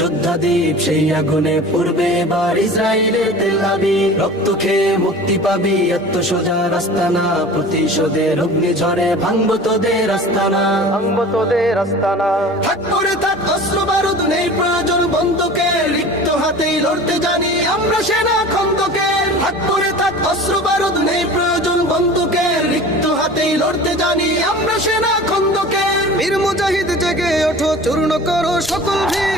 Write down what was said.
যোদ্ধা দ্বীপ সেই আগুনে পূর্বে এবার ইসরায়েলের তেলাবি রক্ত খেয়ে মুক্তি পাবি এত সোজা রাস্তা না। প্রতিশোধের অগ্নি ঝরে ভাঙবো তোদের আস্তানা। ভাঙবো তোদের আস্তানা। থাক করে থাক অস্ত্র বারুদ নেই প্রয়োজন বন্ধুকে। রিক্ত হাতেই লড়তে জানি আমরা সেনা খন্দকে। থাক করে থাক অস্ত্র বারুদ নেই প্রয়োজন বন্ধুকে। রিক্ত হাতেই লড়তে জানি আমরা সেনা খন্দকে। বীর মুজাহিদ জেগে ওঠো চূর্ণ করো সকল ভিড়।